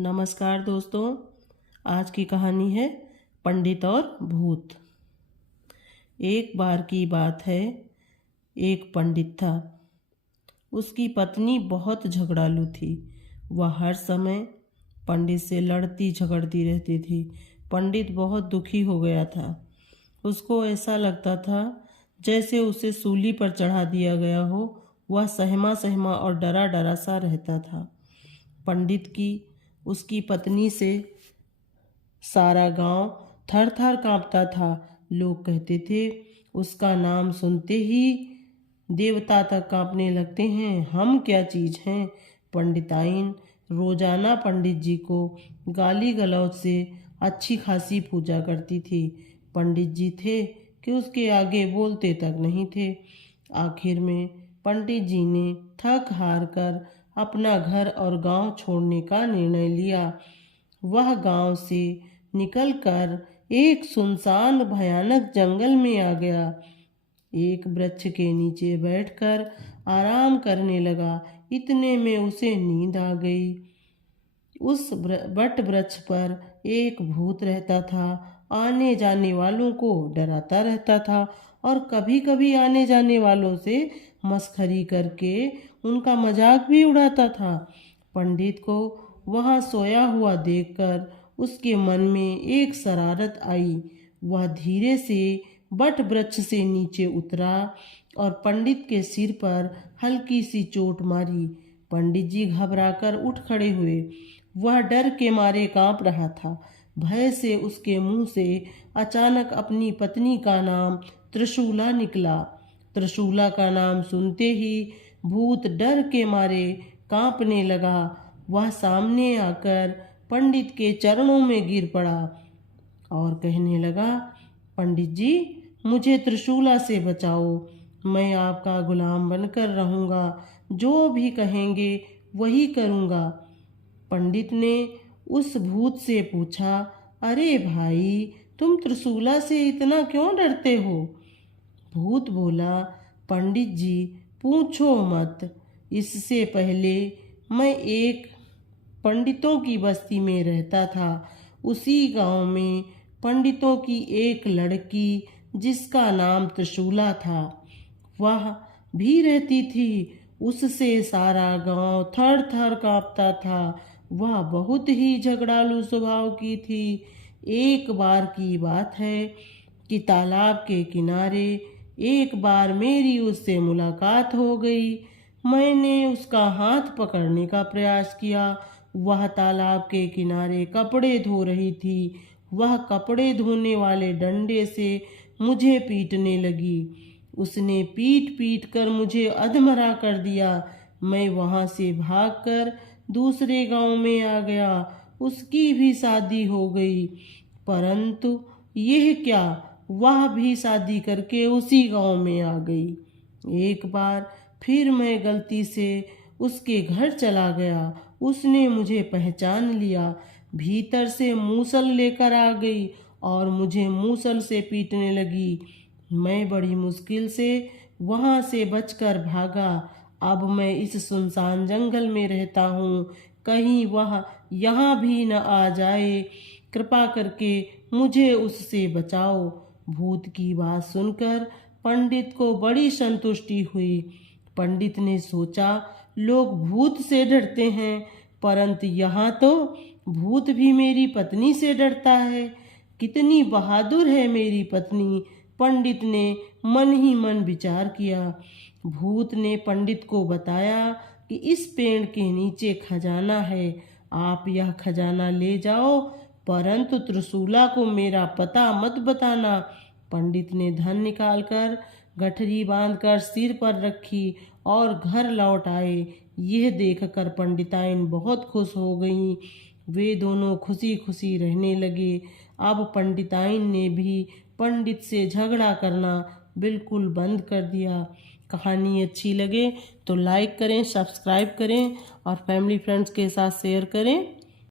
नमस्कार दोस्तों। आज की कहानी है पंडित और भूत। एक बार की बात है, एक पंडित था। उसकी पत्नी बहुत झगड़ालू थी। वह हर समय पंडित से लड़ती झगड़ती रहती थी। पंडित बहुत दुखी हो गया था। उसको ऐसा लगता था जैसे उसे सूली पर चढ़ा दिया गया हो। वह सहमा सहमा और डरा डरा सा रहता था। पंडित की उसकी पत्नी से सारा गांव थर थर कांपता था। लोग कहते थे, उसका नाम सुनते ही देवता तक कांपने लगते हैं। हम क्या चीज़ हैं। पंडिताइन रोजाना पंडित जी को गाली गलौज से अच्छी खासी पूजा करती थी। पंडित जी थे कि उसके आगे बोलते तक नहीं थे। आखिर में पंडित जी ने थक हार कर अपना घर और गांव छोड़ने का निर्णय लिया। वह गांव से निकलकर एक सुनसान भयानक जंगल में आ गया। एक वृक्ष के नीचे बैठकर आराम करने लगा। इतने में उसे नींद आ गई। उस बट वृक्ष पर एक भूत रहता था। आने जाने वालों को डराता रहता था और कभी कभी आने जाने वालों से मस्खरी करके उनका मजाक भी उड़ाता था। पंडित को वहाँ सोया हुआ देखकर उसके मन में एक शरारत आई। वह धीरे से बट वृक्ष से नीचे उतरा और पंडित के सिर पर हल्की सी चोट मारी। पंडित जी घबराकर उठ खड़े हुए। वह डर के मारे कांप रहा था। भय से उसके मुंह से अचानक अपनी पत्नी का नाम त्रिशूला निकला। त्रिशूला का नाम सुनते ही भूत डर के मारे कांपने लगा। वह सामने आकर पंडित के चरणों में गिर पड़ा और कहने लगा, पंडित जी, मुझे त्रिशूला से बचाओ। मैं आपका गुलाम बनकर रहूँगा। जो भी कहेंगे वही करूँगा। पंडित ने उस भूत से पूछा, अरे भाई, तुम त्रिशूला से इतना क्यों डरते हो? भूत बोला, पंडित जी, पूछो मत। इससे पहले मैं एक पंडितों की बस्ती में रहता था। उसी गांव में पंडितों की एक लड़की जिसका नाम त्रिशूला था, वह भी रहती थी। उससे सारा गांव थर थर कांपता था। वह बहुत ही झगड़ालू स्वभाव की थी। एक बार की बात है कि तालाब के किनारे एक बार मेरी उससे मुलाकात हो गई। मैंने उसका हाथ पकड़ने का प्रयास किया। वह तालाब के किनारे कपड़े धो रही थी। वह कपड़े धोने वाले डंडे से मुझे पीटने लगी। उसने पीट पीट कर मुझे अधमरा कर दिया। मैं वहाँ से भागकर दूसरे गांव में आ गया। उसकी भी शादी हो गई। परंतु यह क्या, वह भी शादी करके उसी गांव में आ गई। एक बार फिर मैं गलती से उसके घर चला गया। उसने मुझे पहचान लिया। भीतर से मूसल लेकर आ गई और मुझे मूसल से पीटने लगी। मैं बड़ी मुश्किल से वहाँ से बचकर भागा। अब मैं इस सुनसान जंगल में रहता हूँ। कहीं वह यहाँ भी न आ जाए। कृपा करके मुझे उससे बचाओ। भूत की बात सुनकर पंडित को बड़ी संतुष्टि हुई। पंडित ने सोचा, लोग भूत से डरते हैं, परंतु यहाँ तो भूत भी मेरी पत्नी से डरता है। कितनी बहादुर है मेरी पत्नी। पंडित ने मन ही मन विचार किया। भूत ने पंडित को बताया कि इस पेड़ के नीचे खजाना है। आप यह खजाना ले जाओ, परंतु त्रिशूला को मेरा पता मत बताना। पंडित ने धन निकालकर गठरी बांधकर सिर पर रखी और घर लौट आए। यह देखकर पंडिताइन बहुत खुश हो गईं। वे दोनों खुशी खुशी रहने लगे। अब पंडिताइन ने भी पंडित से झगड़ा करना बिल्कुल बंद कर दिया। कहानी अच्छी लगे तो लाइक करें, सब्सक्राइब करें और फैमिली फ्रेंड्स के साथ शेयर करें।